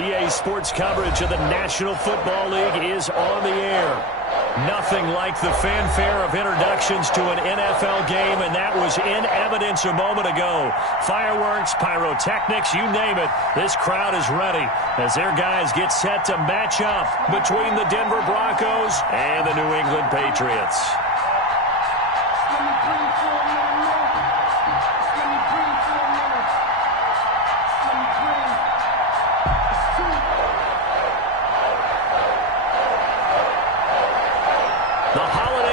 EA Sports coverage of the National Football League is on the air. Nothing like the fanfare of introductions to an NFL game, and that was in evidence a moment ago. Fireworks, pyrotechnics, you name it. This crowd is ready as their guys get set to match up between the Denver Broncos and the New England Patriots.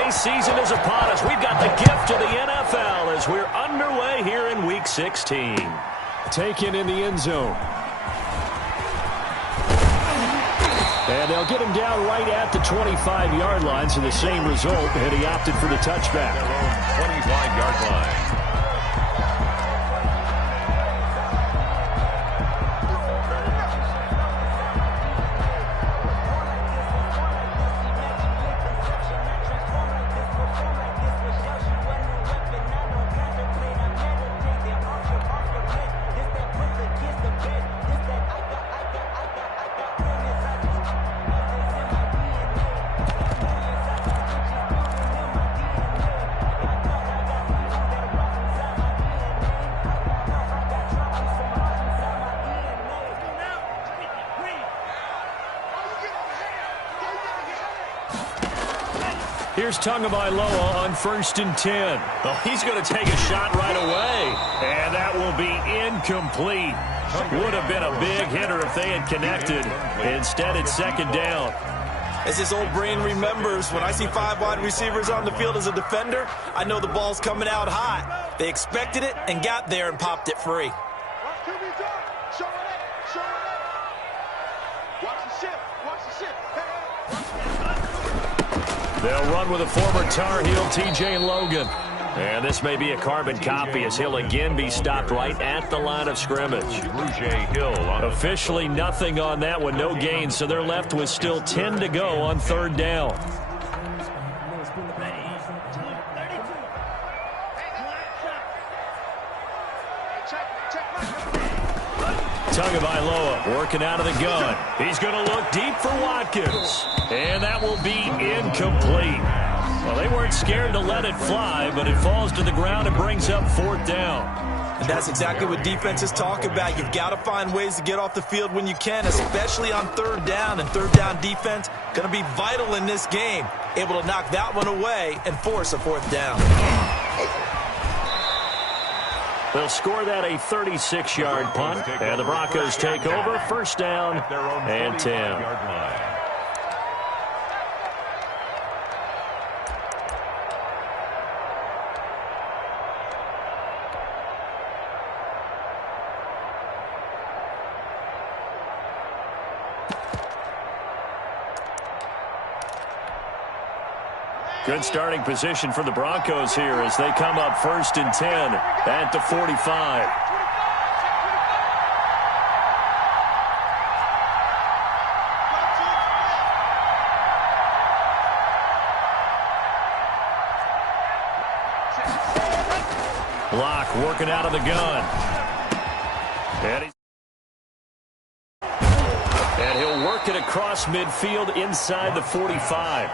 Season is upon us. We've got the gift of the NFL as we're underway here in Week 16. Taken in the end zone. And they'll get him down right at the 25-yard line, so the same result, and he opted for the touchback. Their own 25-yard line. Here's Tagovailoa on 1st and 10. Oh, he's going to take a shot right away. And that will be incomplete. Would have been a big hitter if they had connected. Instead, it's 2nd down. As his old brain remembers, when I see 5 wide receivers on the field as a defender, I know the ball's coming out hot. They expected it and got there and popped it free. They'll run with a former Tar Heel, T.J. Logan. And this may be a carbon copy as he'll again be stopped right at the line of scrimmage. Officially nothing on that one, no gain, so they're left with still 10 to go on 3rd down. Tagovailoa working out of the gun. He's going to look deep for Watkins. And that will be incomplete. Well, they weren't scared to let it fly, but it falls to the ground and brings up 4th down. And that's exactly what defenses talk about. You've got to find ways to get off the field when you can, especially on 3rd down. And 3rd down defense going to be vital in this game. Able to knock that one away and force a 4th down. They'll score that a 36-yard punt, and the Broncos take over 1st down and 10. Good starting position for the Broncos here as they come up 1st and 10 at the 45. Block working out of the gun. And he'll work it across midfield inside the 45.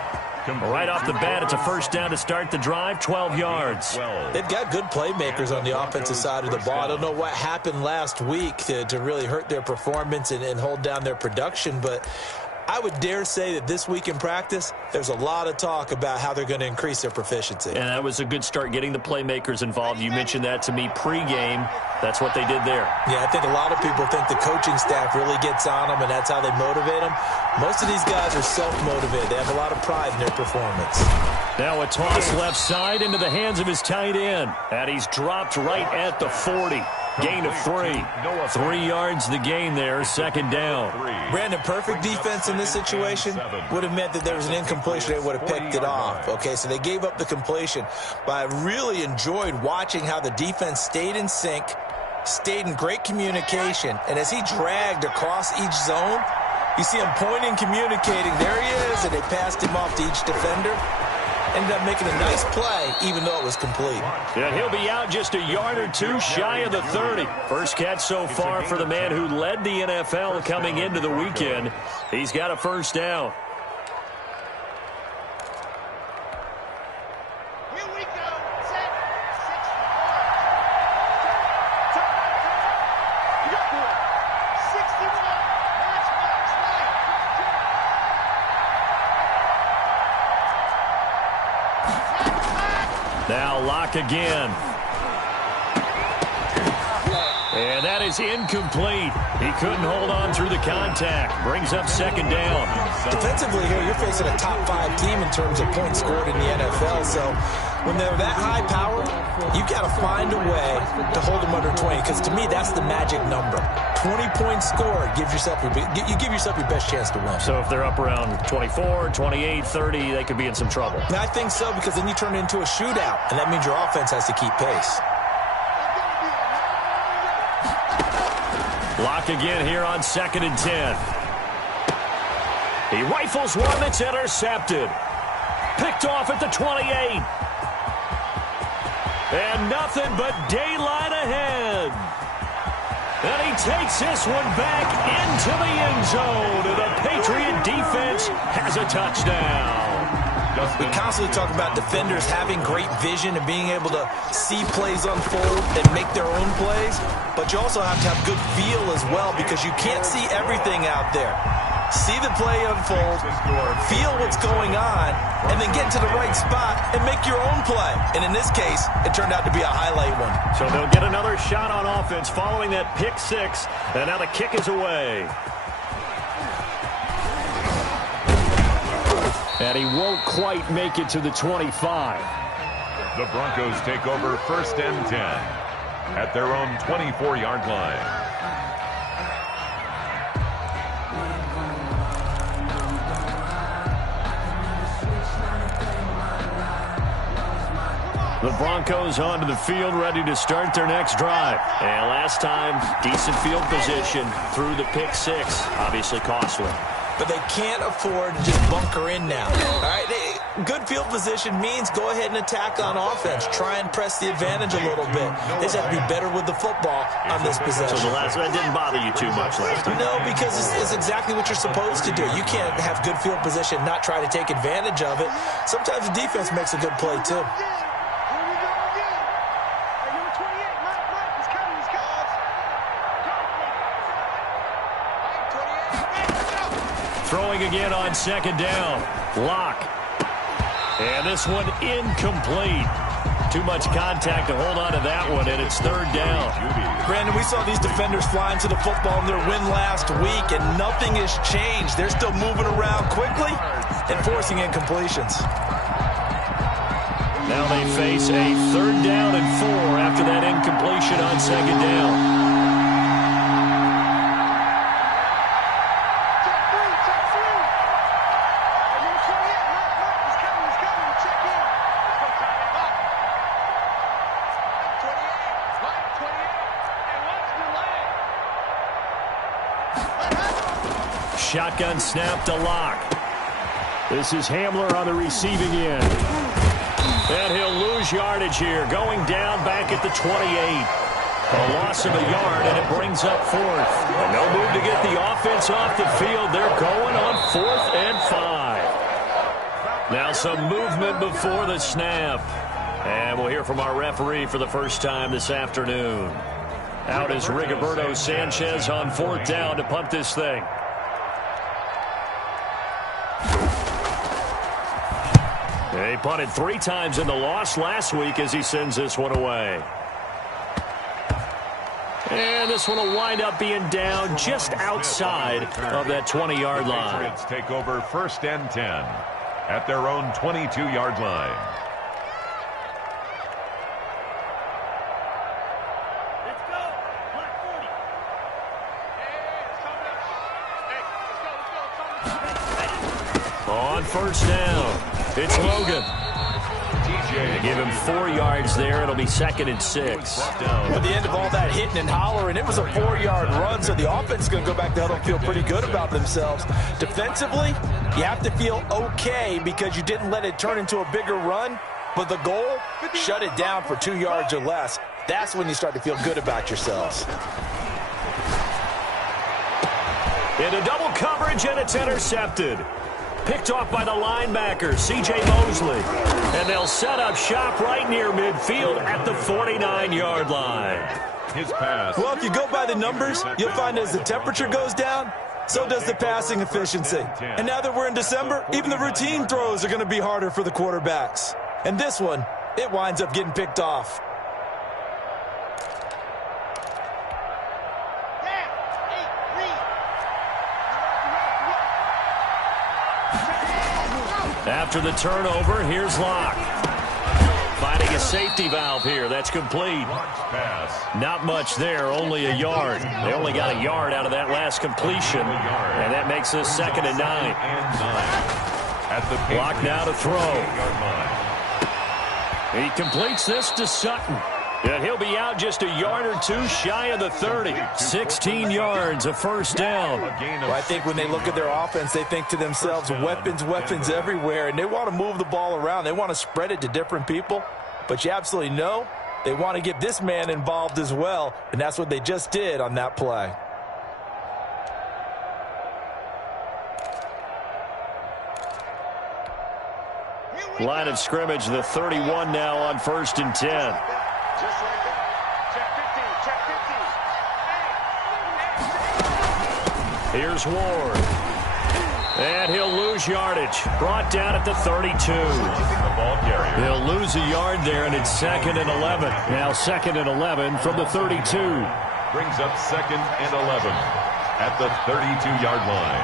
Right off the bat, it's a 1st down to start the drive, 12 yards. They've got good playmakers on the offensive side of the ball. I don't know what happened last week to really hurt their performance and hold down their production, but I would dare say that this week in practice, there's a lot of talk about how they're going to increase their proficiency. And that was a good start getting the playmakers involved. You mentioned that to me pregame. That's what they did there. Yeah, I think a lot of people think the coaching staff really gets on them, and that's how they motivate them. Most of these guys are self-motivated. They have a lot of pride in their performance. Now a toss left side into the hands of his tight end. And he's dropped right at the 40. Gain of 3. 3 yards the gain there, 2nd down. Brandon, perfect defense in this situation would have meant that there was an incompletion. They would have picked it off. Okay, so they gave up the completion. But I really enjoyed watching how the defense stayed in sync, stayed in great communication, and as he dragged across each zone, you see him pointing, communicating. There he is, and they passed him off to each defender. ended up making a nice play, even though it was complete. Yeah, he'll be out just a yard or two shy of the 30. First catch so far for the man who led the NFL coming into the weekend. He's got a first down. Now Locke again. And that is incomplete. He couldn't hold on through the contact. Brings up second down. Defensively here, you're facing a top 5 team in terms of points scored in the NFL. So when they're that high powered, you've got to find a way to hold them under 20. Because to me, that's the magic number. 20 points scored, you give yourself your best chance to win. So if they're up around 24, 28, 30, they could be in some trouble. I think so, because then you turn it into a shootout, and that means your offense has to keep pace. Locke again here on 2nd and 10. He rifles one that's intercepted. Picked off at the 28. And nothing but daylight ahead. And he takes this one back into the end zone. And the Patriot defense has a touchdown. We constantly talk about defenders having great vision and being able to see plays unfold and make their own plays. But you also have to have good feel as well, because you can't see everything out there. See the play unfold, feel what's going on, and then get to the right spot and make your own play. And in this case, it turned out to be a highlight one. So they'll get another shot on offense following that pick six. And now the kick is away. And he won't quite make it to the 25. The Broncos take over 1st and 10 at their own 24-yard line. The Broncos onto the field, ready to start their next drive. And last time, decent field position through the pick six. Obviously costly. But they can't afford to just bunker in now. All right, good field position means go ahead and attack on offense. Try and press the advantage a little bit. They just have to be better with the football on this possession. So that didn't bother you too much last time? No, because it's exactly what you're supposed to do. You can't have good field position, not try to take advantage of it. Sometimes the defense makes a good play, too. Throwing again on 2nd down. Locke. And this one incomplete. Too much contact to hold on to that one, and it's 3rd down. Brandon, we saw these defenders flying to the football in their win last week, and nothing has changed. They're still moving around quickly and forcing incompletions. Now they face a 3rd down and 4 after that incompletion on 2nd down. Shotgun snap to Locke. This is Hamler on the receiving end. And he'll lose yardage here, going down back at the 28. A loss of a yard, and it brings up 4th. And no move to get the offense off the field. They're going on 4th and 5. Now some movement before the snap. And we'll hear from our referee for the first time this afternoon. Out is Rigoberto Sanchez on 4th down to punt this thing. He punted 3 times in the loss last week as he sends this one away. And this one will wind up being down just outside of that 20-yard line. Patriots take over 1st and 10 at their own 22-yard line. On 1st down, it's Logan. They give him 4 yards there. It'll be 2nd and 6. At the end of all that hitting and hollering, it was a 4-yard run, so the offense is going to go back to huddle and feel pretty good about themselves. Defensively, you have to feel okay because you didn't let it turn into a bigger run, but the goal, shut it down for 2 yards or less. That's when you start to feel good about yourselves. Into double coverage, and it's intercepted. Picked off by the linebacker, C.J. Mosley. And they'll set up shop right near midfield at the 49-yard line. His pass. Well, if you go by the numbers, you'll find as the temperature goes down, so does the passing efficiency. And now that we're in December, even the routine throws are going to be harder for the quarterbacks. And this one, it winds up getting picked off. After the turnover, here's Locke. Finding a safety valve here. That's complete. Not much there, only a yard. They only got a yard out of that last completion, and that makes this 2nd and 9. Locke now to throw. He completes this to Sutton. And he'll be out just a yard or two shy of the 30. 16 yards, a first down. Well, I think when they look at their offense, they think to themselves, weapons, weapons everywhere, and they want to move the ball around. They want to spread it to different people. But you absolutely know they want to get this man involved as well, and that's what they just did on that play. Line of scrimmage, the 31 now on 1st and 10. Just like that. Check 50. Check 50. Here's Ward. And he'll lose yardage. Brought down at the 32. He'll lose a yard there, and it's 2nd and 11. Now 2nd and 11 from the 32. Brings up 2nd and 11 at the 32-yard line.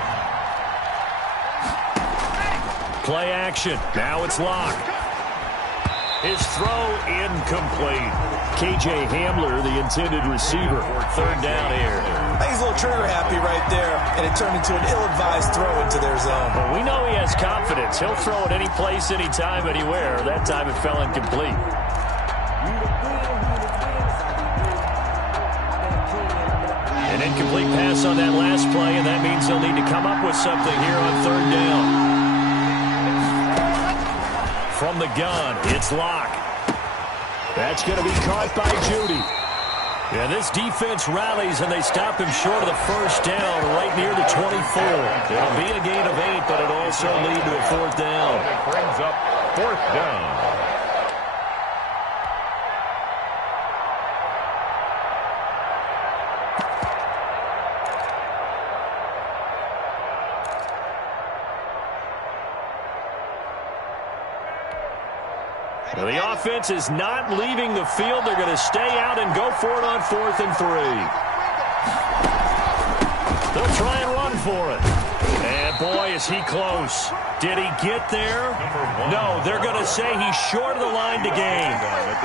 Play action. Now it's Locke. His throw incomplete. K.J. Hamler, the intended receiver. 3rd down here. I think he's a little trigger happy right there, and it turned into an ill-advised throw into their zone. Well, we know he has confidence. He'll throw it any place, anytime, anywhere. That time it fell incomplete. An incomplete pass on that last play, and that means they'll need to come up with something here on 3rd down. From the gun, it's Locke. That's going to be caught by Judy. Yeah, this defense rallies, and they stop him short of the first down right near the 24. It'll be a gain of 8, but it'll also lead to a 4th down. It brings up 4th down. Now, the offense is not leaving the field. They're going to stay out and go for it on 4th and 3. They'll try and run for it. And, boy, is he close. Did he get there? No, they're going to say he's short of the line to gain.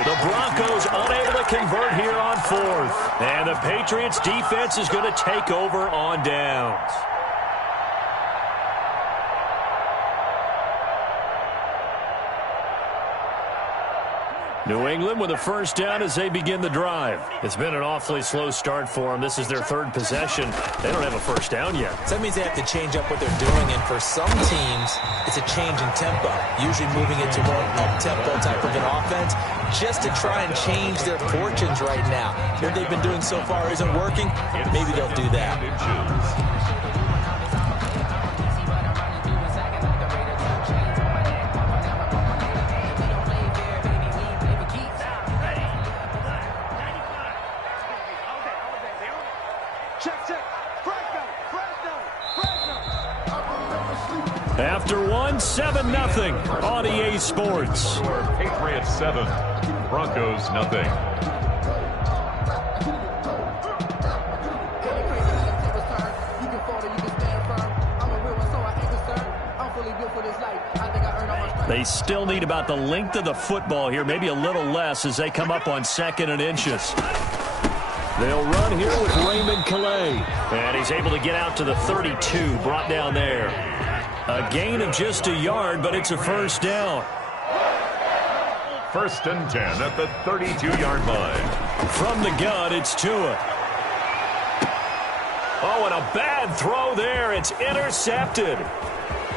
The Broncos unable to convert here on 4th. And the Patriots defense is going to take over on downs. New England with a first down as they begin the drive. It's been an awfully slow start for them. This is their 3rd possession. They don't have a first down yet. So that means they have to change up what they're doing, and for some teams, it's a change in tempo, usually moving it to more up-tempo type of an offense, just to try and change their fortunes right now. What they've been doing so far isn't working. Maybe they'll do that. After one, 7-0 on EA Sports. Patriots 7, Broncos nothing. They still need about the length of the football here, maybe a little less as they come up on 2nd and inches. They'll run here with Raymond Calais. And he's able to get out to the 32, brought down there. A gain of just a yard, but it's a first down. First and 10 at the 32-yard line. From the gun, it's Tua. Oh, and a bad throw there. It's intercepted.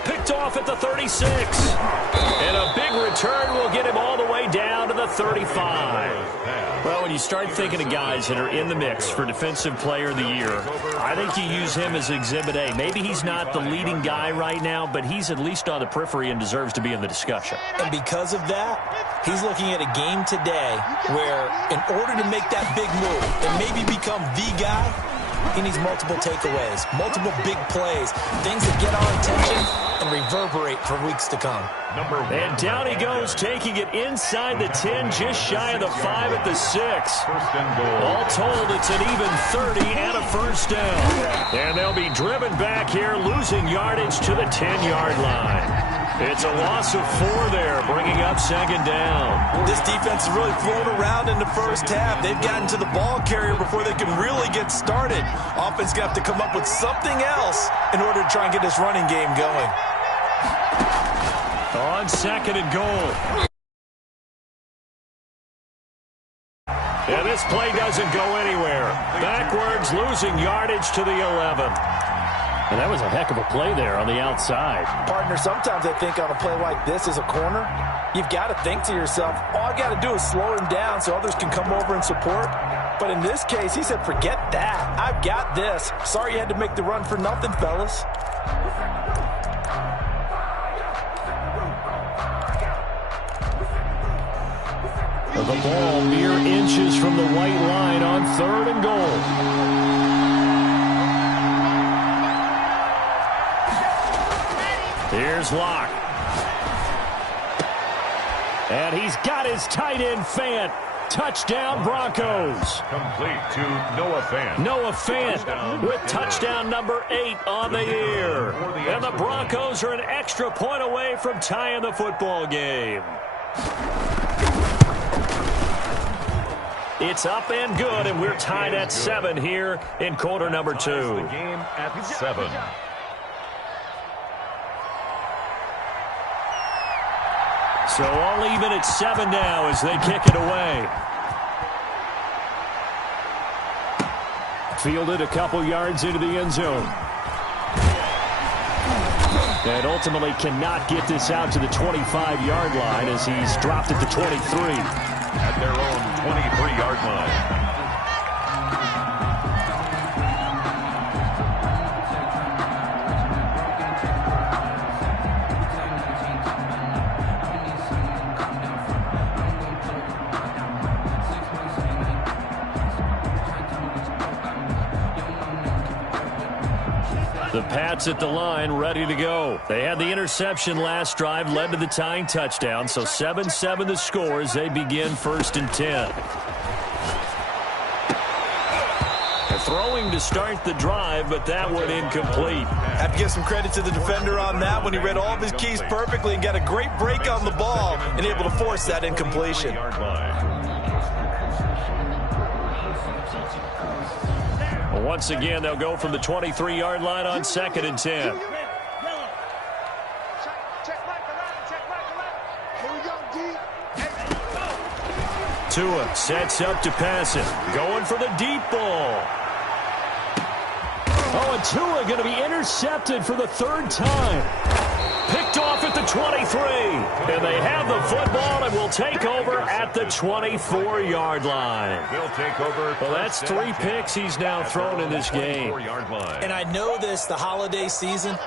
Picked off at the 36. And a big return will get him all the way down to the 35. Well, when you start thinking of guys that are in the mix for Defensive Player of the Year, I think you use him as Exhibit A. Maybe he's not the leading guy right now, but he's at least on the periphery and deserves to be in the discussion. And because of that, he's looking at a game today where in order to make that big move and maybe become the guy, he needs multiple takeaways, multiple big plays, things that get our attention and reverberate for weeks to come. And down he goes, taking it inside the 10, just shy of the 5 at the 6. First and goal. All told, it's an even 30 and a first down. And they'll be driven back here, losing yardage to the 10-yard line. It's a loss of 4 there, bringing up second down. This defense has really flown around in the first half. They've gotten to the ball carrier before they can really get started. Offense going to have to come up with something else in order to try and get this running game going. On second and goal. And this play doesn't go anywhere. Backwards, losing yardage to the 11. And that was a heck of a play there on the outside. Partner, sometimes I think on a play like this as a corner, you've got to think to yourself, all I got to do is slow him down so others can come over and support. But in this case, he said, forget that. I've got this. Sorry you had to make the run for nothing, fellas. The ball mere inches from the white line on third and goal. Here's Locke. And he's got his tight end Fant. Touchdown Broncos. Complete to Noah Fant. Noah Fant with touchdown number 8 on the year. And the Broncos are an extra point away from tying the football game. It's up and good, and we're tied at 7 here in quarter number 2. The game at 7. So all even at 7 now as they kick it away. Fielded a couple yards into the end zone. And ultimately cannot get this out to the 25-yard line as he's dropped at the 23. At their own 23-yard line. The Pats at the line, ready to go. They had the interception last drive, led to the tying touchdown, so 7-7 the score as they begin first and 10. They're throwing to start the drive, but that one incomplete. Have to give some credit to the defender on that one. He read all of his keys perfectly and got a great break on the ball and able to force that incompletion. Once again, they'll go from the 23-yard line on second and 10. Tua sets up to pass it. Going for the deep ball. Oh, and Tua going to be intercepted for the 3rd time. Picked off at the 23. And they have the football and will take over at the 24-yard line. They'll take over. Well, that's 3 picks he's now thrown in this game. And I know this, the holiday season,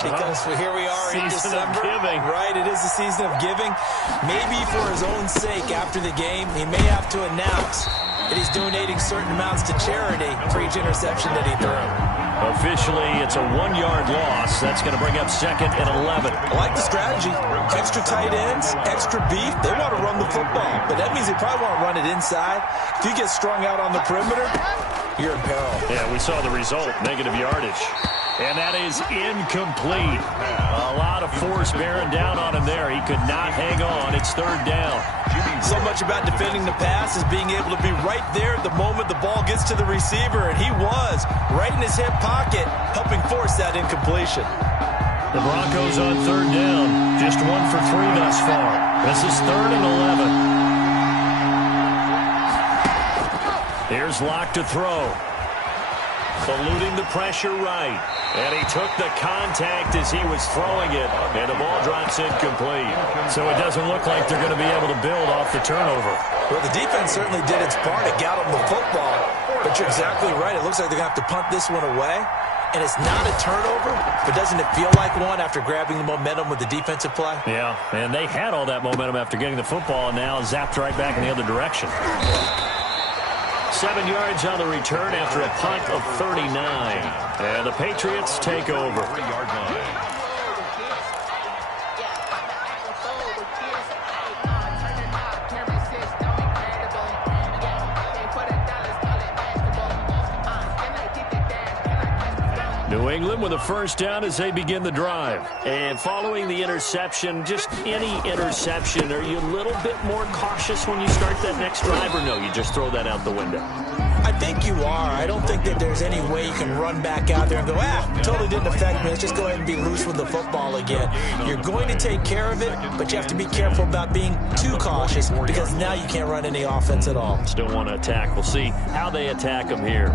because here we are in December. Season of giving. Right, it is the season of giving. Maybe for his own sake after the game, he may have to announce that he's donating certain amounts to charity for each interception that he threw. Officially, it's a 1-yard loss. That's going to bring up second and 11. I like the strategy. Extra tight ends, extra beef. They want to run the football, but that means they probably want to run it inside. If you get strung out on the perimeter, you're in peril. Yeah, we saw the result, negative yardage. And that is incomplete. A lot of force bearing down on him there. He could not hang on. It's 3rd down. So much about defending the pass is being able to be right there at the moment the ball gets to the receiver, and he was right in his hip pocket, helping force that incompletion. The Broncos on 3rd down. Just 1 for 3 thus far. This is 3rd and 11. Here's Locke to throw. Eluding the pressure right. And he took the contact as he was throwing it. And the ball drops incomplete. So it doesn't look like they're going to be able to build off the turnover. Well, the defense certainly did its part. It got them the football. But you're exactly right. It looks like they're going to have to punt this one away. And it's not a turnover, but doesn't it feel like one after grabbing the momentum with the defensive play? Yeah, and they had all that momentum after getting the football, and now zapped right back in the other direction. 7 yards on the return after a punt of 39. And the Patriots take over. 3-yard line. New England with a first down as they begin the drive. And following the interception, just any interception, are you a little bit more cautious when you start that next drive, or no, you just throw that out the window? I think you are. I don't think that there's any way you can run back out there and go, totally didn't affect me. Let's just go ahead and be loose with the football again. You're going to take care of it, but you have to be careful about being too cautious because now you can't run any offense at all. Still want to attack. We'll see how they attack them here.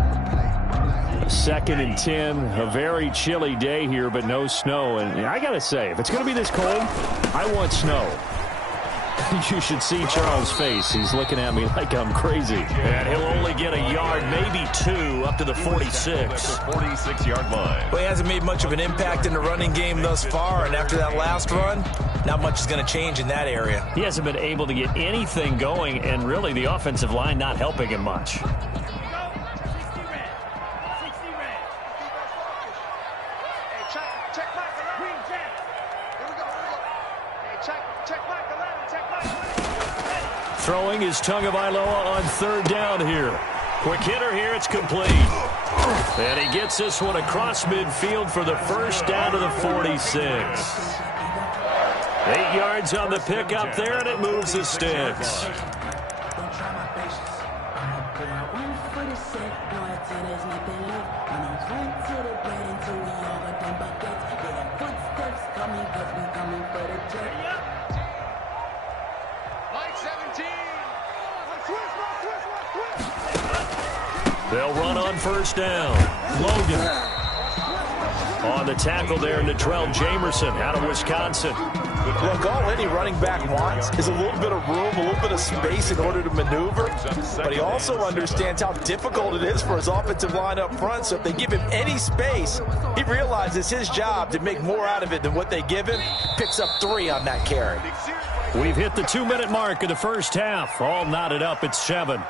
2nd and 10, a very chilly day here, but no snow. And I got to say, if it's going to be this cold, I want snow. You should see Charles' face. He's looking at me like I'm crazy. And he'll only get a yard, maybe 2, up to the 46. 46-yard line. Well, he hasn't made much of an impact in the running game thus far, and after that last run, not much is going to change in that area. He hasn't been able to get anything going, and really the offensive line not helping him much. Throwing is Tagovailoa on 3rd down here. Quick hitter here, it's complete. And he gets this one across midfield for the first down to the 46. 8 yards on the pickup there, and it moves the sticks. They'll run on first down. Logan on the tackle there, Natrell Jamerson out of Wisconsin. Look, all any running back wants is a little bit of room, a little bit of space in order to maneuver. But he also understands how difficult it is for his offensive line up front. So if they give him any space, he realizes his job to make more out of it than what they give him. Picks up 3 on that carry. We've hit the 2-minute mark of the first half. All knotted up at 7.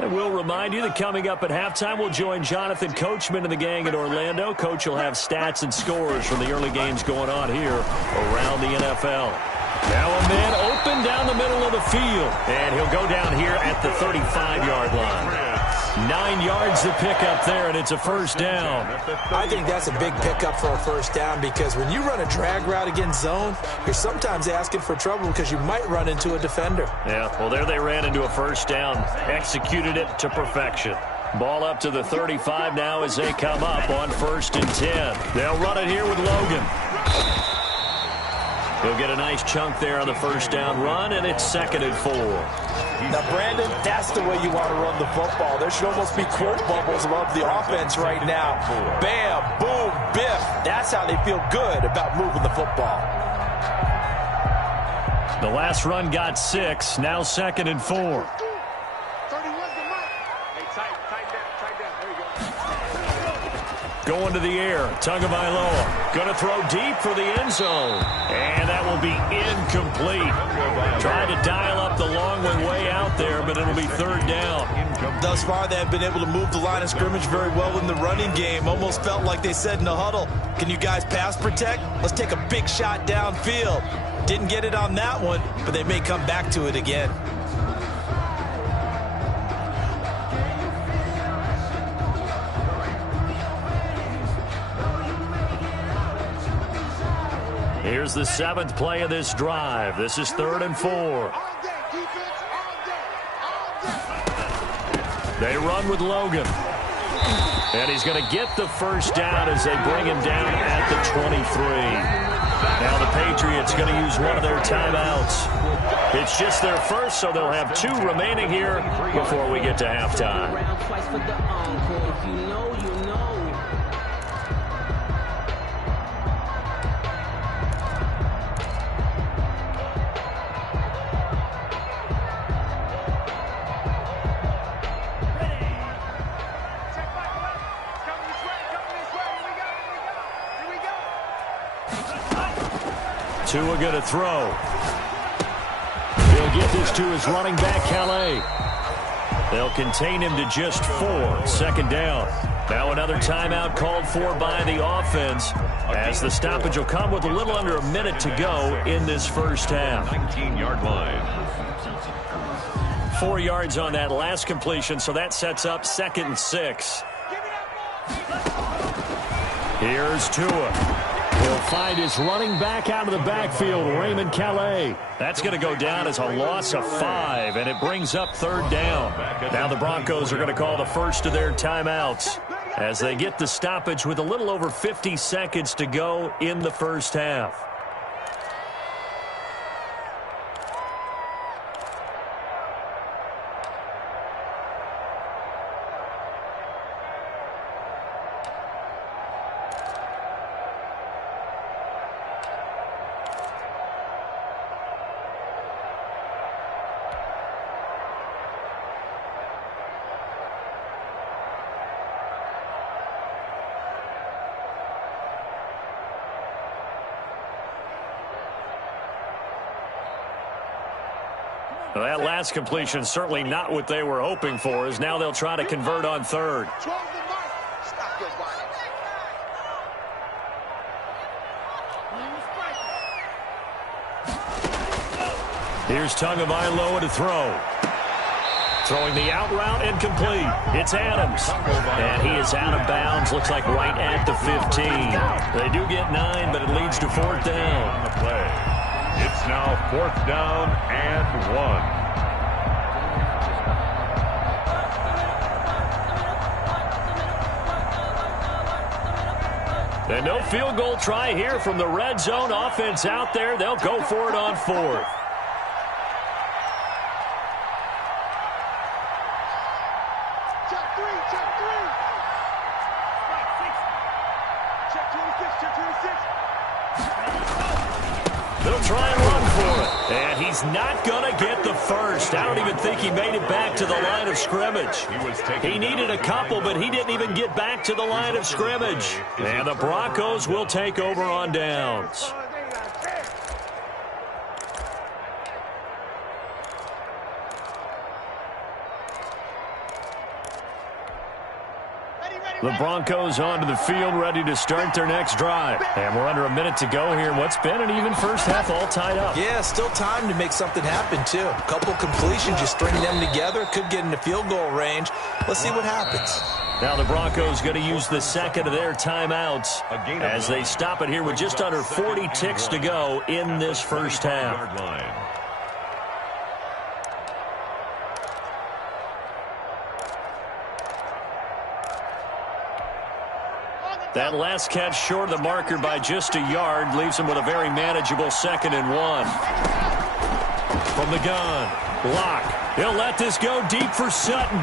And we'll remind you that coming up at halftime, we'll join Jonathan Coachman and the gang in Orlando. Coach will have stats and scores from the early games going on here around the NFL. Now a man open down the middle of the field. And he'll go down here at the 35-yard line. 9 yards to pick up there, and it's a first down. I think that's a big pickup for a first down because when you run a drag route against zone, you're sometimes asking for trouble because you might run into a defender. Yeah, well, there they ran into a first down, executed it to perfection. Ball up to the 35 now as they come up on 1st and 10. They'll run it here with Logan. He'll get a nice chunk there on the first down run, and it's 2nd and 4. Now, Brandon, that's the way you want to run the football. There should almost be quote bubbles above the offense right now. Bam, boom, biff. That's how they feel good about moving the football. The last run got 6, now 2nd and 4. Going to the air, Tagovailoa. Going to throw deep for the end zone. And that will be incomplete. Tried to dial up the long one way out there, but it'll be 3rd down. Thus far, they have been able to move the line of scrimmage very well in the running game. Almost felt like they said in the huddle, can you guys pass protect? Let's take a big shot downfield. Didn't get it on that one, but they may come back to it again. Here's the 7th play of this drive. This is 3rd and 4. They run with Logan. And he's going to get the first down as they bring him down at the 23. Now the Patriots going to use one of their timeouts. It's just their first, so they'll have 2 remaining here before we get to halftime. Tua going to throw. He'll get this to his running back, Calais. They'll contain him to just 4. Second down. Now another timeout called for by the offense, as the stoppage will come with a little under a minute to go in this first half. 19-yard line. 4 yards on that last completion, so that sets up 2nd and 6. Here's Tua. He'll find his running back out of the backfield, Raymond Calais. That's going to go down as a loss of 5, and it brings up 3rd down. Now the Broncos are going to call the first of their timeouts as they get the stoppage with a little over 50 seconds to go in the first half. Well, that last completion certainly not what they were hoping for, as now they'll try to convert on 3rd. Here's Tagovailoa to throw. Throwing the out route incomplete. It's Adams. And he is out of bounds. Looks like right at the 15. They do get 9, but it leads to 4th down. On the play. It's now 4th down and 1. And no field goal try here from the red zone offense out there. They'll go for it on 4th. Check 3. Check 26. Check 26. They'll try and run for it. And he's not going to get the first. I don't even think he made it back to the line of scrimmage. He needed a couple, but he didn't even get back to the line of scrimmage. And the Broncos will take over on downs. The Broncos onto the field, ready to start their next drive. And we're under a minute to go here. What's been an even first half, all tied up. Yeah, still time to make something happen, too. A couple completions, you string them together, could get into field goal range. Let's see what happens. Now the Broncos going to use the second of their timeouts as they stop it here with just under 40 ticks to go in this first half. That last catch short of the marker by just a yard leaves him with a very manageable 2nd and 1. From the gun, Block. He'll let this go deep for Sutton.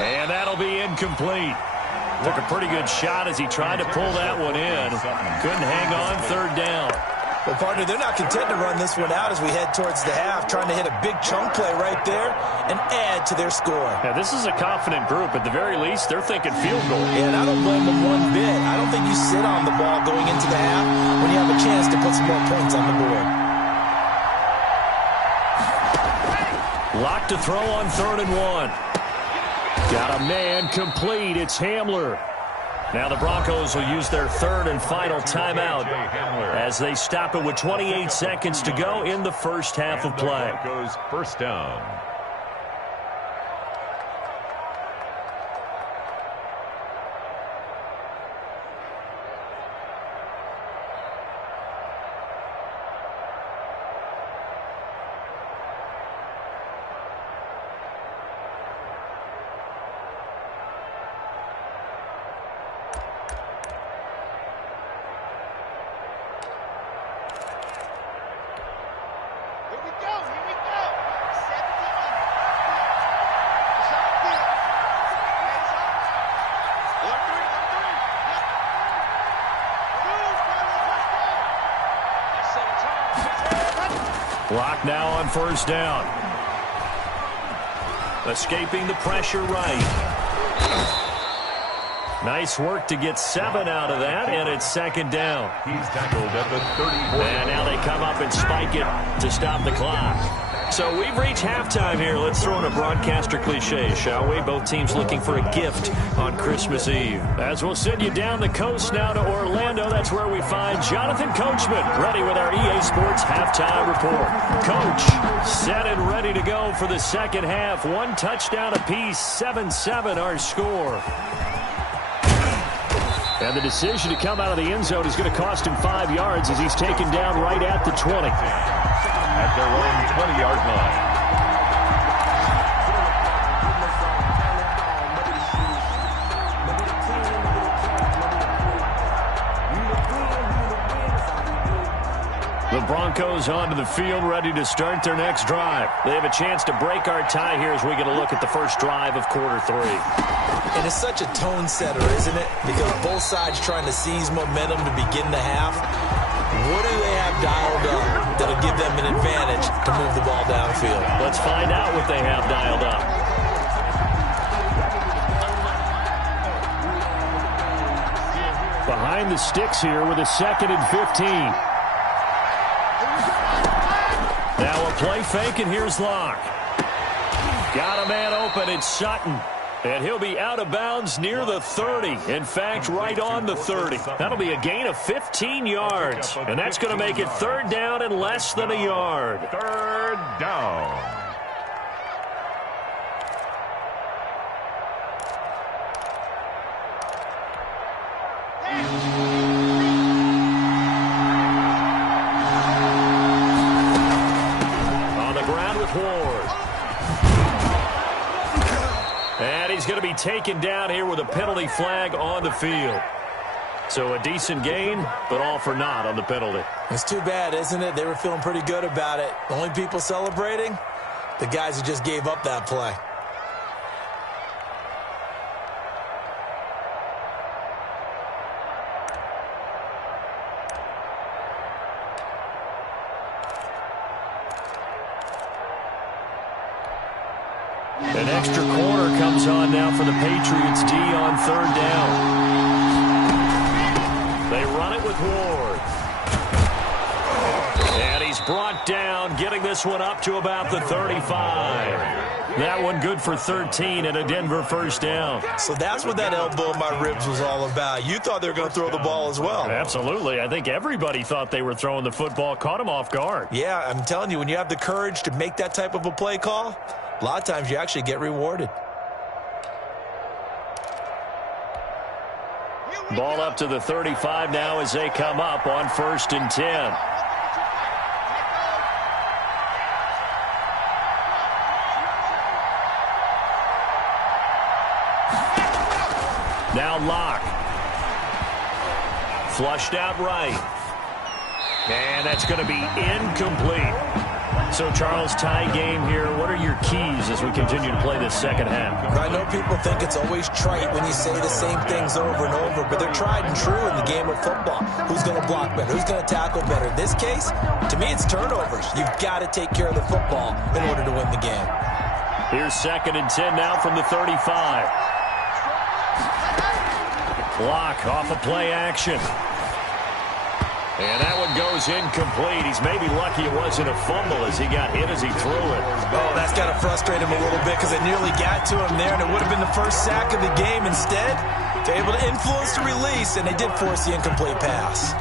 And that'll be incomplete. Took a pretty good shot as he tried to pull that one in. Couldn't hang on 3rd down. Well, partner, they're not content to run this one out as we head towards the half, trying to hit a big chunk play right there and add to their score. Yeah, this is a confident group. At the very least, they're thinking field goal. And I don't blame them one bit. I don't think you sit on the ball going into the half when you have a chance to put some more points on the board. Lock to throw on 3rd and 1. Got a man complete. It's Hamler. Now the Broncos will use their 3rd and final timeout as they stop it with 28 seconds to go in the first half of play. Broncos first down. Clock now on first down. Escaping the pressure right. Nice work to get 7 out of that, and it's second down. He's tackled at the 34. And now they come up and spike it to stop the clock. So we've reached halftime here. Let's throw in a broadcaster cliche, shall we? Both teams looking for a gift on Christmas Eve. As we'll send you down the coast now to Orlando, that's where we find Jonathan Coachman, ready with our EA Sports halftime report. Coach, set and ready to go for the second half. 1 touchdown apiece, 7-7 our score. And the decision to come out of the end zone is going to cost him 5 yards as he's taken down right at the 20. At their own 20-yard line. The Broncos onto the field, ready to start their next drive. They have a chance to break our tie here as we get a look at the first drive of quarter 3. And it's such a tone setter, isn't it? Because both sides trying to seize momentum to begin the half. What do they have dialed up that'll give them an advantage to move the ball downfield? Let's find out what they have dialed up. Behind the sticks here with a 2nd and 15. Now a play fake, and here's Locke. Got a man open, it's Sutton. And he'll be out of bounds near the 30. In fact, right on the 30. That'll be a gain of 15 yards. And that's going to make it 3rd down and less than a yard. 3rd down. On the ground with Ward. And he's going to be taken down here with a penalty flag on the field. So a decent gain, but all for naught on the penalty. It's too bad, isn't it? They were feeling pretty good about it. The only people celebrating, the guys who just gave up that play. An extra corner comes on now for the Patriots D on 3rd down. They run it with Ward. And he's brought down, getting this one up to about the 35. That one good for 13 and a Denver first down. So that's what that elbow in my ribs was all about. You thought they were going to throw the ball as well. Absolutely. I think everybody thought they were throwing the football, caught him off guard. Yeah, I'm telling you, when you have the courage to make that type of a play call, a lot of times you actually get rewarded. Ball up to the 35 now as they come up on 1st and 10. Now Locke. Flushed out right. And that's going to be incomplete. So, Charles, tie game here. What are your keys as we continue to play this second half? I know people think it's always trite when you say the same things over and over, but they're tried and true in the game of football. Who's going to block better? Who's going to tackle better? In this case, to me, it's turnovers. You've got to take care of the football in order to win the game. Here's 2nd and 10 now from the 35. Block off a play action. And that one goes incomplete. He's maybe lucky it wasn't a fumble as he got hit as he threw it. Oh, that's got to frustrate him a little bit because it nearly got to him there, and it would have been the first sack of the game. Instead, they're able to influence the release, and they did force the incomplete pass.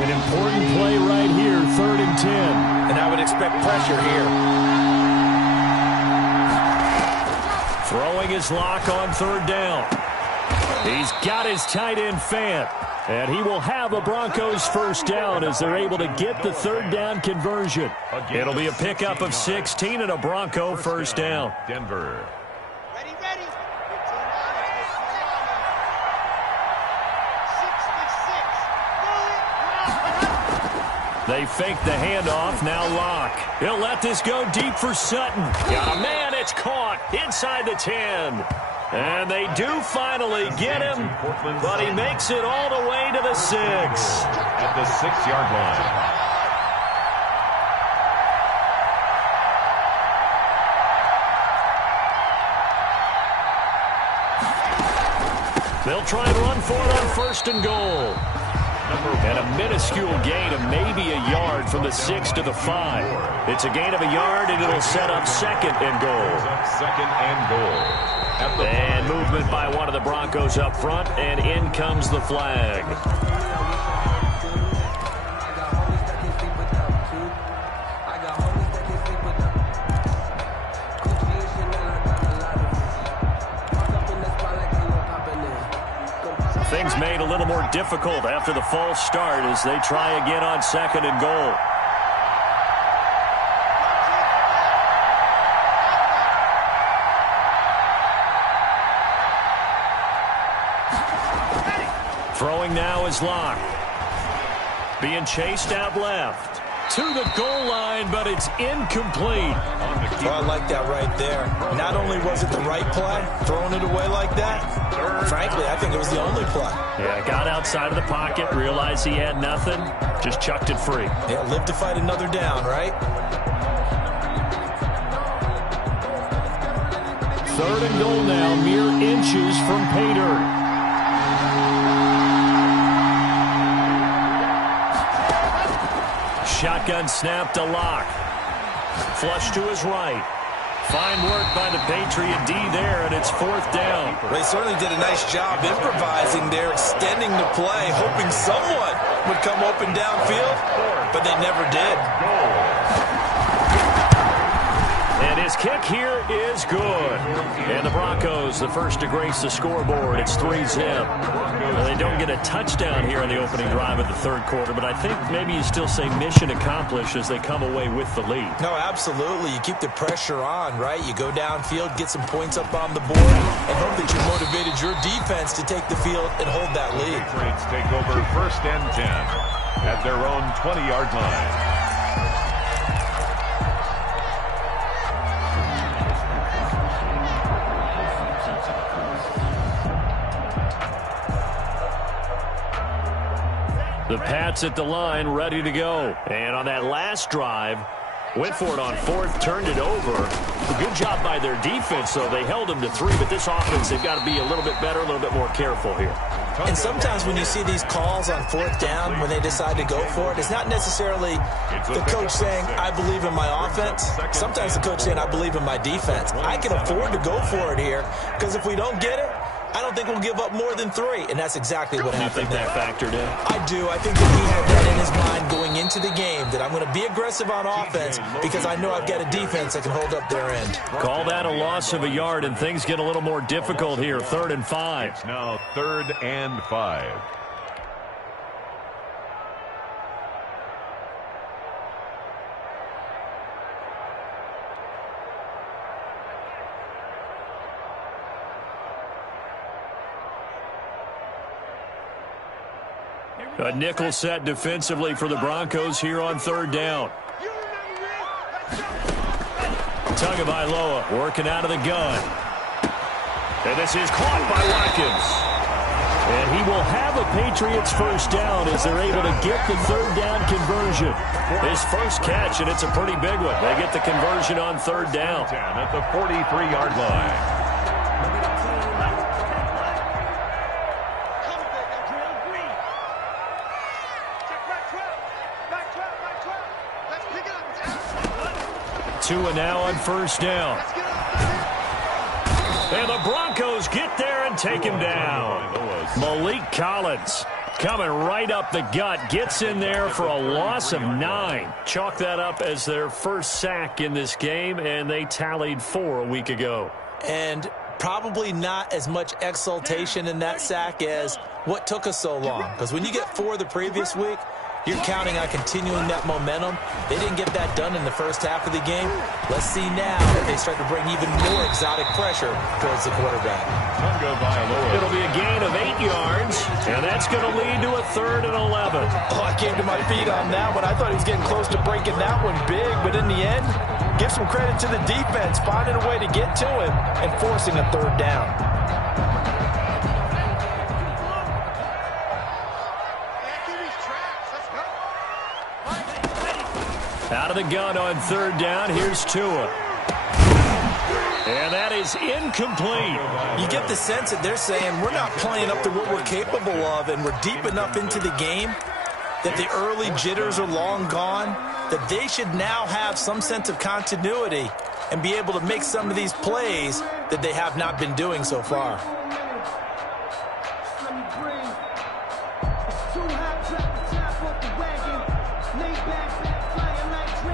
An important play right here, 3rd and 10. And I would expect pressure here. Throwing his Lock on 3rd down. He's got his tight end Fant, and he will have a Broncos first down as they're able to get the 3rd down conversion. It'll be a pickup of 16 and a Bronco first down. Denver. Ready, ready. 66. They fake the handoff. Now Locke. He'll let this go deep for Sutton. Got a man. It's caught inside the 10. And they do finally get him, but he makes it all the way to the 6. At the 6-yard line. They'll try and run for it on 1st and goal. And a minuscule gain of maybe a yard from the 6 to the 5. It's a gain of a yard, and it'll set up 2nd and goal. 2nd and goal. And movement by one of the Broncos up front, and in comes the flag. Things made a little more difficult after the false start as they try again on 2nd and goal. Throwing now is Locke. Being chased out left. To the goal line, but it's incomplete. Oh, I like that right there. Not only was it the right play, throwing it away like that, frankly, I think it was the only play. Yeah, got outside of the pocket, realized he had nothing, just chucked it free. Yeah, live to fight another down, right? 3rd and goal now, mere inches from pay dirt. Shotgun snap to Locke. Flush to his right. Fine work by the Patriot D there, and it's 4th down. They certainly did a nice job improvising there, extending the play, hoping someone would come open downfield, but they never did. And his kick here is good. And the Broncos, the first to grace the scoreboard. It's 3-zip. Well, they don't get a touchdown here in the opening drive of the 3rd quarter, but I think maybe you still say mission accomplished as they come away with the lead. No, absolutely. You keep the pressure on, right? You go downfield, get some points up on the board, and hope that you motivated your defense to take the field and hold that lead. Patriots take over 1st and 10 at their own 20-yard line. The Pats at the line, ready to go. And on that last drive, went for it on 4th, turned it over. A good job by their defense, though. They held them to 3, but this offense, they've got to be a little bit better, a little bit more careful here. And sometimes when you see these calls on 4th down, when they decide to go for it, it's not necessarily the coach saying, I believe in my offense. Sometimes the coach saying, I believe in my defense. I can afford to go for it here, because if we don't get it, I don't think we'll give up more than 3, and that's exactly what happened there. You think that factored in? I do. I think that he had that in his mind going into the game, that I'm going to be aggressive on offense because I know I've got a defense that can hold up their end. Call that a loss of a yard, and things get a little more difficult here. 3rd and 5. It's now 3rd and 5. A nickel set defensively for the Broncos here on 3rd down. Tagovailoa working out of the gun. And this is caught by Watkins. And he will have a Patriots 1st down as they're able to get the 3rd down conversion. His first catch, and it's a pretty big one. They get the conversion on 3rd down. At the 43-yard line. And now on 1st down. And the Broncos get there and take him down. Malik Collins coming right up the gut. Gets in there for a loss of 9. Chalk that up as their first sack in this game, and they tallied 4 a week ago. And probably not as much exultation in that sack as what took us so long. Because when you get 4 the previous week, you're counting on continuing that momentum. They didn't get that done in the first half of the game. Let's see now if they start to bring even more exotic pressure towards the quarterback. It'll be a gain of 8 yards, and that's going to lead to a 3rd and 11. Oh, I came to my feet on that one. I thought he was getting close to breaking that one big, but in the end, give some credit to the defense, finding a way to get to him and forcing a 3rd down. Out of the gun on third down. Here's Tua. And that is incomplete. You get the sense that they're saying we're not playing up to what we're capable of, and we're deep enough into the game that the early jitters are long gone, that they should now have some sense of continuity and be able to make some of these plays that they have not been doing so far.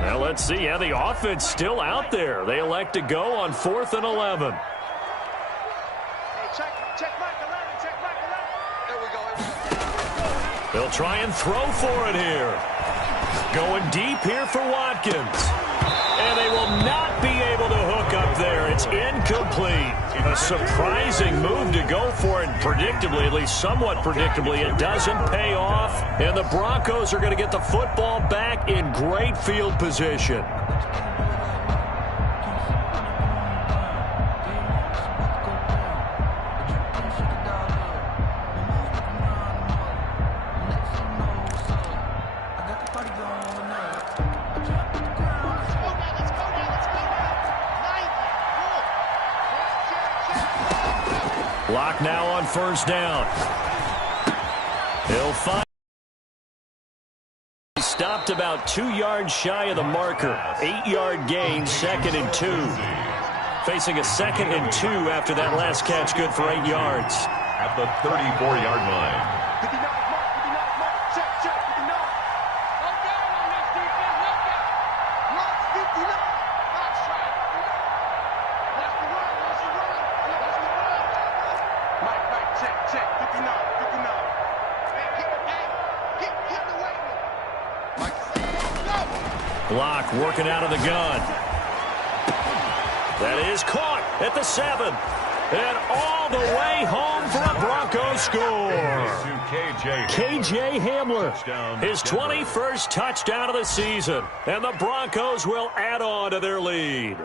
Well, let's see. Yeah, the offense still out there. They elect to go on 4th and 11. Hey, check Mike 11, check Mike 11. There we go. They'll try and throw for it here. Going deep here for Watkins. And they will not be able to hook up there. It's incomplete. A surprising move to go for it. Predictably, at least somewhat predictably, it doesn't pay off. And the Broncos are going to get the football back in great field position. Block now on first down. He'll find. He stopped about 2 yards shy of the marker. 8-yard gain, 2nd and 2. Facing a 2nd and 2 after that last catch, good for 8 yards. At the 34-yard line. 59, Mark, check, 59. Look down on this defense, look down. Mark 59. That's right. Watch the run, watch the run. Mike, check, 59. Hey, get the weight. Mike, go. Block working out of the gun. That is caught at the 7. And all the way home for a Broncos score. KJ Hamler, his 21st touchdown of the season. And the Broncos will add on to their lead.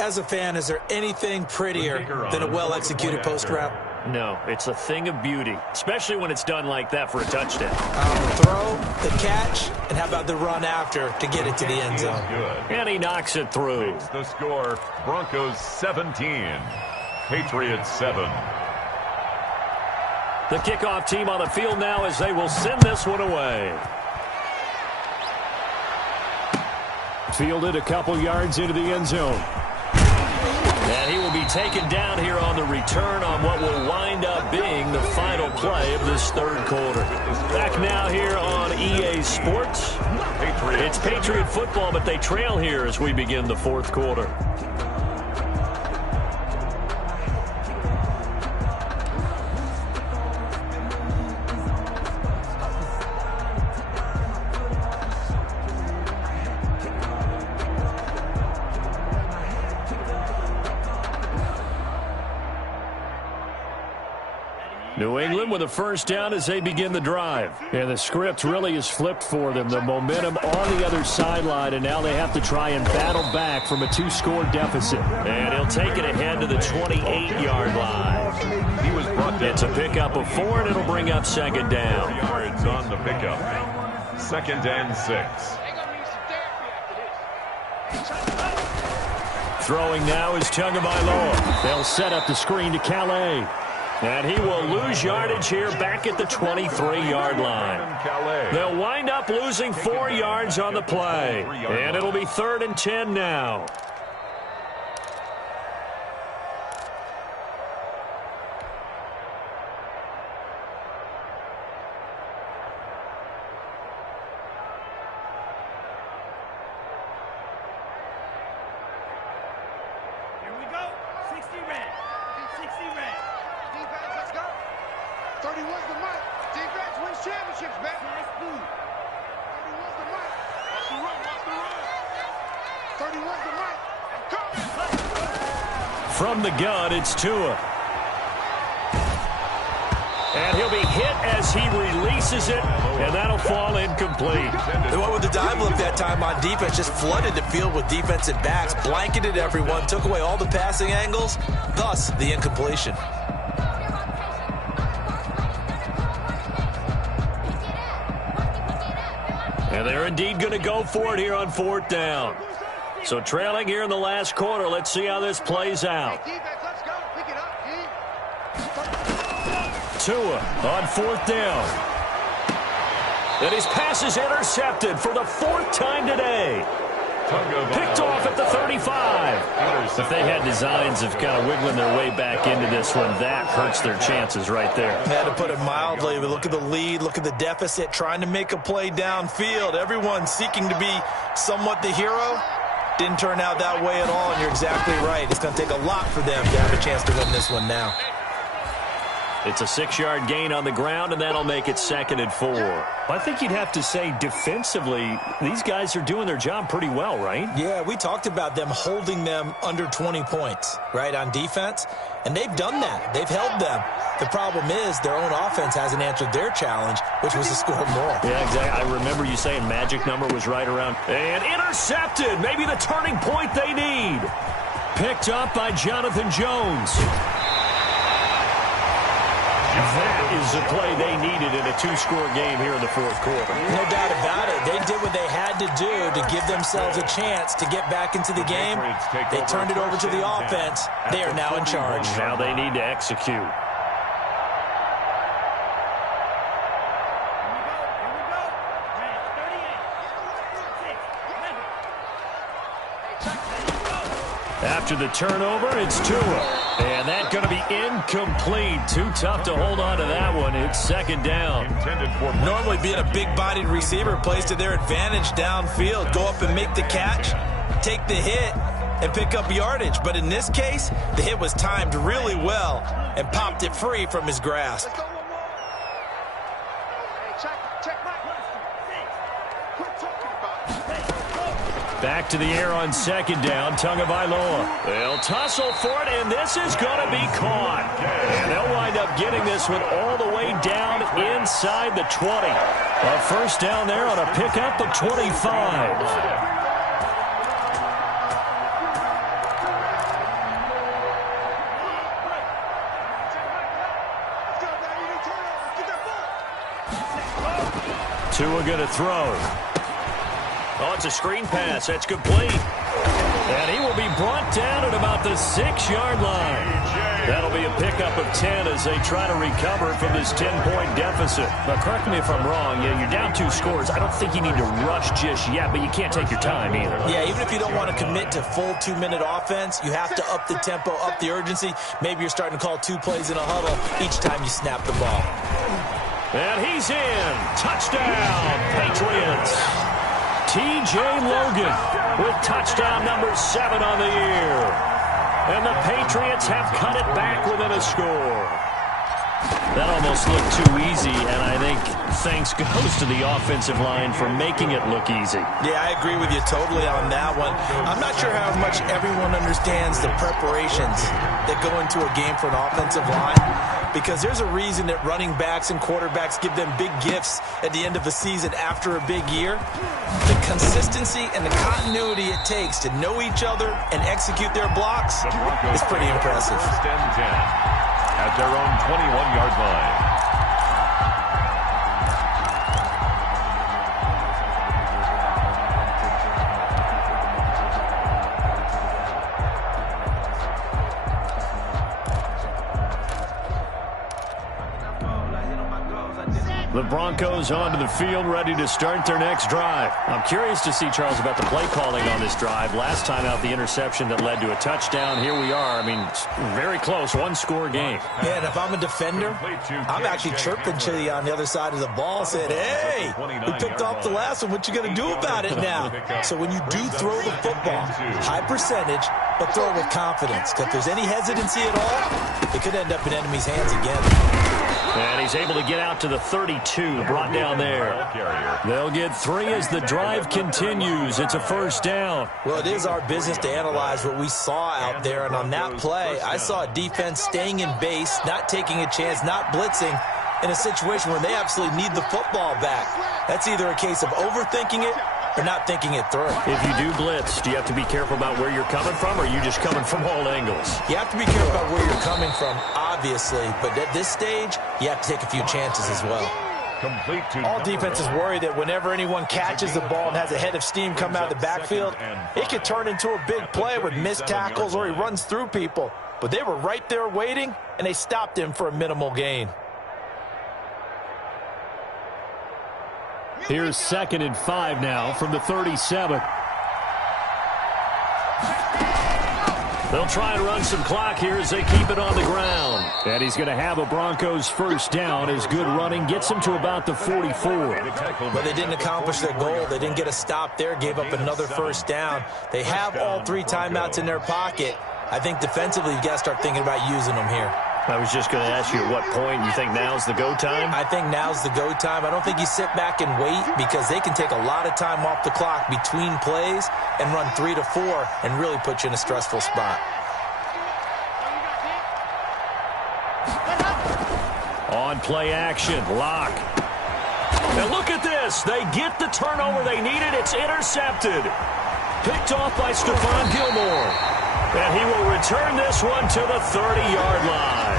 As a fan, is there anything prettier than a well-executed post route? No, it's a thing of beauty, especially when it's done like that for a touchdown. The throw, the catch, and how about the run after to get it to the end zone? And he knocks it through. It's the score, Broncos 17, Patriots 7. The kickoff team on the field now as they will send this one away. Fielded a couple yards into the end zone. And he will be taken down here on the return on what will wind up being the final play of this third quarter. Back now here on EA Sports. It's Patriot football, but they trail here as we begin the fourth quarter. New England with a first down as they begin the drive. And the script really is flipped for them. The momentum on the other sideline, and now they have to try and battle back from a 2-score deficit. And he'll take it ahead to the 28-yard line. He was brought down. It's a pickup of 4, and it'll bring up second down. Yards on the pickup. 2nd and 6. Throwing now is Tagovailoa. They'll set up the screen to Calais. And he will lose yardage here back at the 23-yard line. They'll wind up losing 4 yards on the play. And it'll be 3rd and 10 now. Here we go. 60 red. 60 red. 31's the mic. Defense wins championships, man. Nice move. 31's the mic. Watch the run, watch the run. 31's the mic. Come. From the gun, it's Tua. And he'll be hit as he releases it, and that'll fall incomplete. They went with the dive look that time on defense, just flooded the field with defensive backs, blanketed everyone, took away all the passing angles, thus the incompletion. And And they're indeed going to go for it here on 4th down. So trailing here in the last quarter. Let's see how this plays out. Tua on 4th down. And his pass is intercepted for the 4th time today. Picked off at the 35. If they had designs of kind of wiggling their way back into this one, that hurts their chances right there. Had to put it mildly. But look at the lead, look at the deficit, trying to make a play downfield. Everyone seeking to be somewhat the hero. Didn't turn out that way at all, and you're exactly right. It's going to take a lot for them to have a chance to win this one now. It's a 6-yard gain on the ground, and that'll make it 2nd and 4. I think you'd have to say defensively, these guys are doing their job pretty well, right? Yeah, we talked about them holding them under 20 points, right, on defense. And they've done that. They've held them. The problem is their own offense hasn't answered their challenge, which was to score more. Yeah, exactly. I remember you saying magic number was right around. And intercepted. Maybe the turning point they need. Picked up by Jonathan Jones. That is the play they needed in a 2-score game here in the 4th quarter. No doubt about it. They did what they had to do to give themselves a chance to get back into the game. They turned it over to the offense. They are now in charge. Now they need to execute. After the turnover, it's Tua. And that's going to be incomplete. Too tough to hold on to that one. It's 2nd down. Normally being a big-bodied receiver plays to their advantage downfield. Go up and make the catch, take the hit, and pick up yardage. But in this case, the hit was timed really well and popped it free from his grasp. Back to the air on 2nd down. Tagovailoa. They'll tussle for it, and this is going to be caught. And they'll wind up getting this one all the way down inside the 20. A 1st down there on a pickup of 25. Tua going to throw. Oh, it's a screen pass. That's complete. And he will be brought down at about the 6-yard line. That'll be a pickup of 10 as they try to recover from this 10-point deficit. Now, correct me if I'm wrong. Yeah, you're down 2 scores. I don't think you need to rush just yet, but you can't take your time either. Yeah, even if you don't want to commit to full 2-minute offense, you have to up the tempo, up the urgency. Maybe you're starting to call 2 plays in a huddle each time you snap the ball. And he's in. Touchdown, Patriots. T.J. Logan with touchdown number 7 on the year. And the Patriots have cut it back within a score. That almost looked too easy, and I think thanks goes to the offensive line for making it look easy. Yeah, I agree with you totally on that one. I'm not sure how much everyone understands the preparations that go into a game for an offensive line, because there's a reason that running backs and quarterbacks give them big gifts at the end of the season after a big year. The consistency and the continuity it takes to know each other and execute their blocks is pretty impressive. 1st and 10 at their own 21-yard line. The Broncos onto the field, ready to start their next drive. I'm curious to see, Charles, about the play calling on this drive. Last time out, the interception that led to a touchdown. Here we are. I mean, it's very close, 1-score game. Yeah, and if I'm a defender, I'm actually chirping to you on the other side of the ball, saying, hey, we picked off the last one. What you going to do about it now? So when you do throw the football, high percentage, but throw it with confidence. Because if there's any hesitancy at all, it could end up in enemy's hands again. And he's able to get out to the 32, brought down there. They'll get 3 as the drive continues. It's a 1st down. Well, it is our business to analyze what we saw out there. And on that play, I saw a defense staying in base, not taking a chance, not blitzing in a situation where they absolutely need the football back. That's either a case of overthinking it or not thinking it through. If you do blitz, do you have to be careful about where you're coming from, or are you just coming from all angles? You have to be careful about where you're coming from, obviously. But at this stage, you have to take a few chances as well. Complete to All defenses worry that whenever anyone catches the ball and has a head of steam come out of the backfield, it could turn into a big play with missed tackles or he runs through people. But they were right there waiting, and they stopped him for a minimal gain. Here's 2nd and 5 now from the 37. They'll try and run some clock here as they keep it on the ground. And he's going to have a Broncos first down as good running gets him to about the 44. But they didn't accomplish their goal. They didn't get a stop there, gave up another first down. They have all 3 timeouts in their pocket. I think defensively you've got to start thinking about using them here. I was just going to ask you at what point you think now's the go time? I think now's the go time. I don't think you sit back and wait because they can take a lot of time off the clock between plays and run 3 to 4 and really put you in a stressful spot. On play action, Lock. Now look at this. They get the turnover they needed. It's intercepted. Picked off by Stephon Gilmore. And he will return this one to the 30-yard line.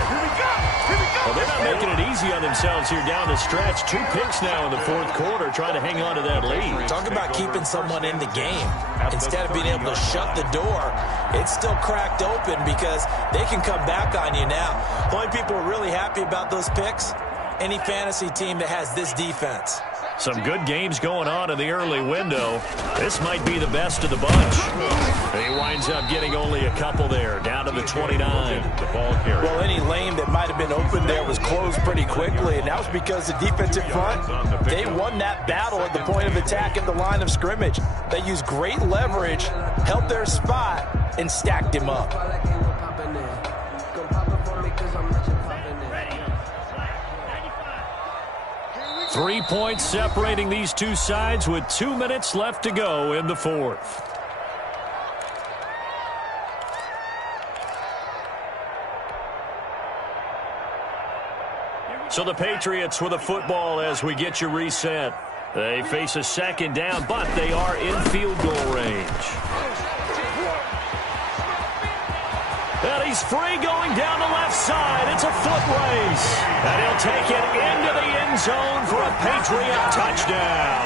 Well, they're not making it easy on themselves here down the stretch. 2 picks now in the 4th quarter trying to hang on to that lead. Talk about keeping someone in the game. Instead of being able to shut the door, it's still cracked open because they can come back on you now. The only people who are really happy about those picks, any fantasy team that has this defense. Some good games going on in the early window. This might be the best of the bunch. He winds up getting only a couple there, down to the 29. The ball carrier. Well, any lane that might have been open there was closed pretty quickly, and that was because the defensive front, they won that battle at the point of attack at the line of scrimmage. They used great leverage, held their spot, and stacked him up. 3 points separating these two sides with 2 minutes left to go in the 4th. So the Patriots with a football as we get you reset. They face a 2nd down, but they are in field goal range. And he's free going down the left side. It's a foot race. And he'll take it into the end zone for a Patriot touchdown.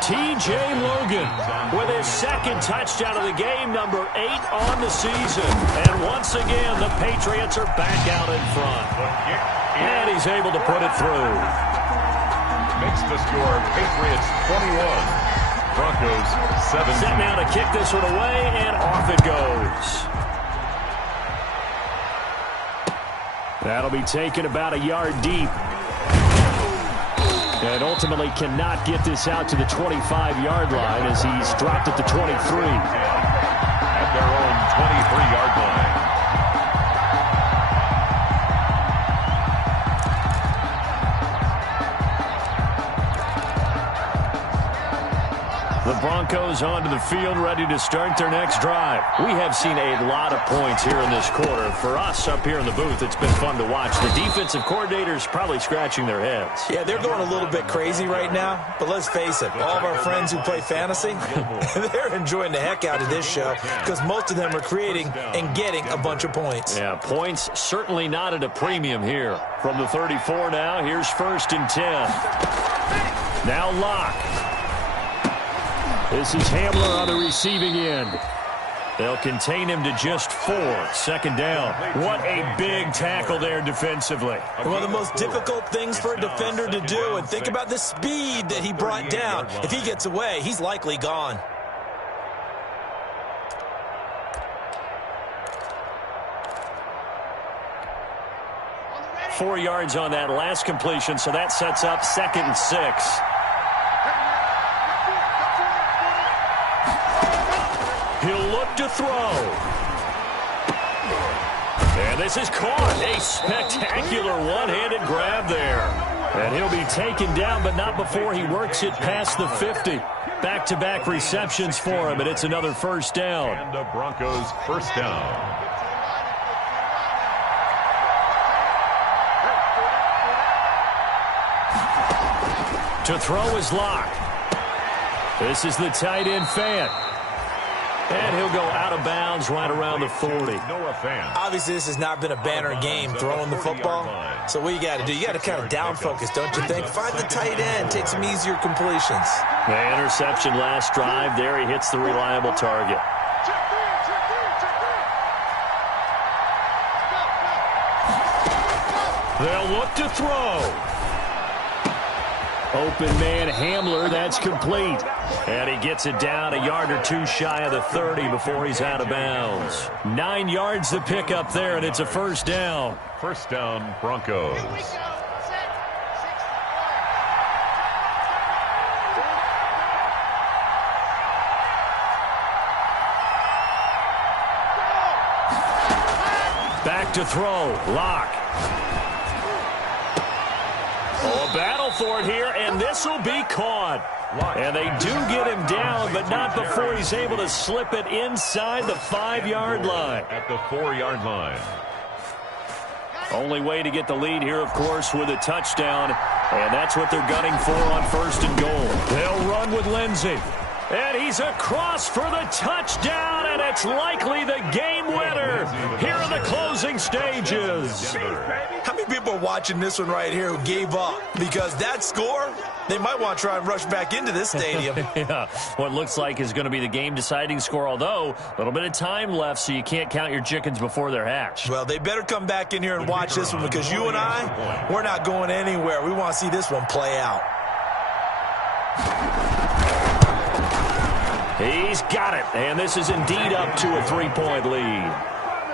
T.J. Logan with his 2nd touchdown of the game, number 8 on the season. And once again, the Patriots are back out in front. And he's able to put it through. Makes the score Patriots 21. Broncos 17. Set now to kick this one away, and off it goes. That'll be taken about a yard deep. And ultimately cannot get this out to the 25-yard line as he's dropped at the 23. At their own 23-yard line. The Broncos onto the field, ready to start their next drive. We have seen a lot of points here in this quarter. For us up here in the booth, it's been fun to watch. The defensive coordinators probably scratching their heads. Yeah, they're going a little bit crazy right now, but let's face it, all of our friends who play fantasy, they're enjoying the heck out of this show because most of them are creating and getting a bunch of points. Yeah, points certainly not at a premium here. From the 34 now, here's 1st and 10. Now Lock. This is Hamler on the receiving end. They'll contain him to just 4. 2nd down. What a big tackle there defensively. One of the most difficult things for a defender to do, and think about the speed that he brought down. If he gets away, he's likely gone. Four yards on that last completion, so that sets up 2nd and 6. He'll look to throw. And this is caught. A spectacular one-handed grab there. And he'll be taken down, but not before he works it past the 50. Back-to-back receptions for him, and it's another 1st down. And the Broncos 1st down. To throw is Lock. This is the tight end Fant. And he'll go out of bounds right around the 40. Obviously, this has not been a banner game throwing the football. So what you got to do, you got to kind of down focus, don't you think? Find the tight end, take some easier completions. The interception last drive. There he hits the reliable target. They'll look to throw. Open man Hamler, that's complete. And he gets it down a yard or two shy of the 30 before he's out of bounds. 9 yards to pick up there, and it's a first down. First down, Broncos. Back to throw. Lock. Oh, a battle for it here, and this will be caught. And they do get him down, but not before he's able to slip it inside the 5-yard line. At the 4-yard line. Only way to get the lead here, of course, with a touchdown. And that's what they're gunning for on first and goal. They'll run with Lindsey. And he's across for the touchdown, and it's likely the game winner here in the closing stages. How many people are watching this one right here who gave up? Because that score, they might want to try and rush back into this stadium. Yeah, what looks like is going to be the game-deciding score, although a little bit of time left, so you can't count your chickens before they're hatched. Well, they better come back in here and watch this one, because you and I, we're not going anywhere. We want to see this one play out. He's got it, and this is indeed up to a 3-point lead.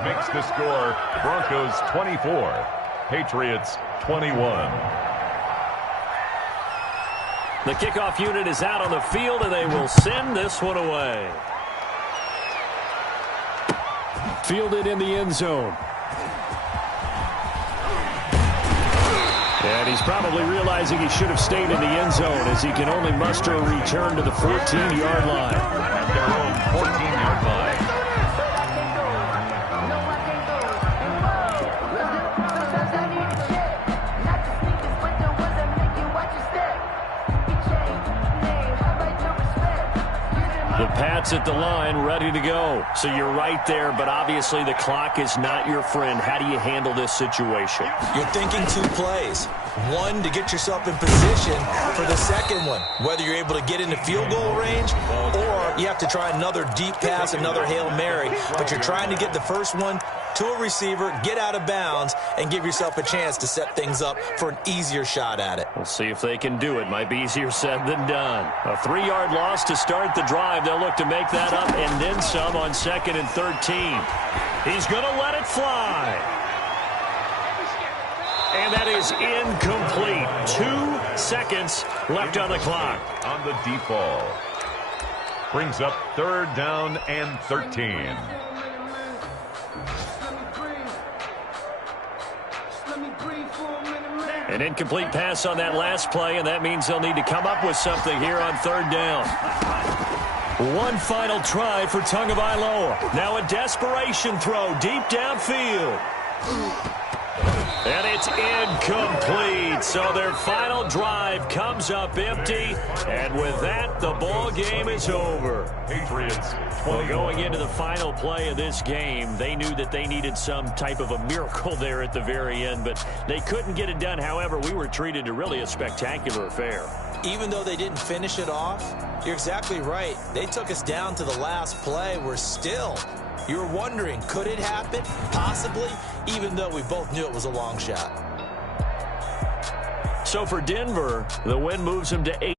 Makes the score Broncos 24, Patriots 21. The kickoff unit is out on the field, and they will send this one away. Fielded in the end zone. And he's probably realizing he should have stayed in the end zone, as he can only muster a return to the 14-yard line. At their own 14-yard line. The Pats at the line, ready to go. So you're right there, but obviously the clock is not your friend. How do you handle this situation? You're thinking 2 plays. One, to get yourself in position for the second one, whether you're able to get into field goal range or you have to try another deep pass, another Hail Mary, but you're trying to get the first one to a receiver, get out of bounds, and give yourself a chance to set things up for an easier shot at it. We'll see if they can do it. Might be easier said than done. A 3-yard loss to start the drive. They'll look to make that up and then some on 2nd and 13. He's going to let it fly. And that is incomplete. 2 seconds left on the clock. On the deep ball. Brings up 3rd down and 13. An incomplete pass on that last play, and that means they'll need to come up with something here on 3rd down. One final try for Tagovailoa. Now a desperation throw deep downfield. And it's incomplete. So their final drive comes up empty. And with that, the ball game is over. Patriots 20. Well, going into the final play of this game, they knew that they needed some type of a miracle there at the very end, but they couldn't get it done. However, we were treated to really a spectacular affair. Even though they didn't finish it off, you're exactly right. They took us down to the last play. We're still... You were wondering, could it happen? Possibly, even though we both knew it was a long shot. So for Denver, the win moves them to 8.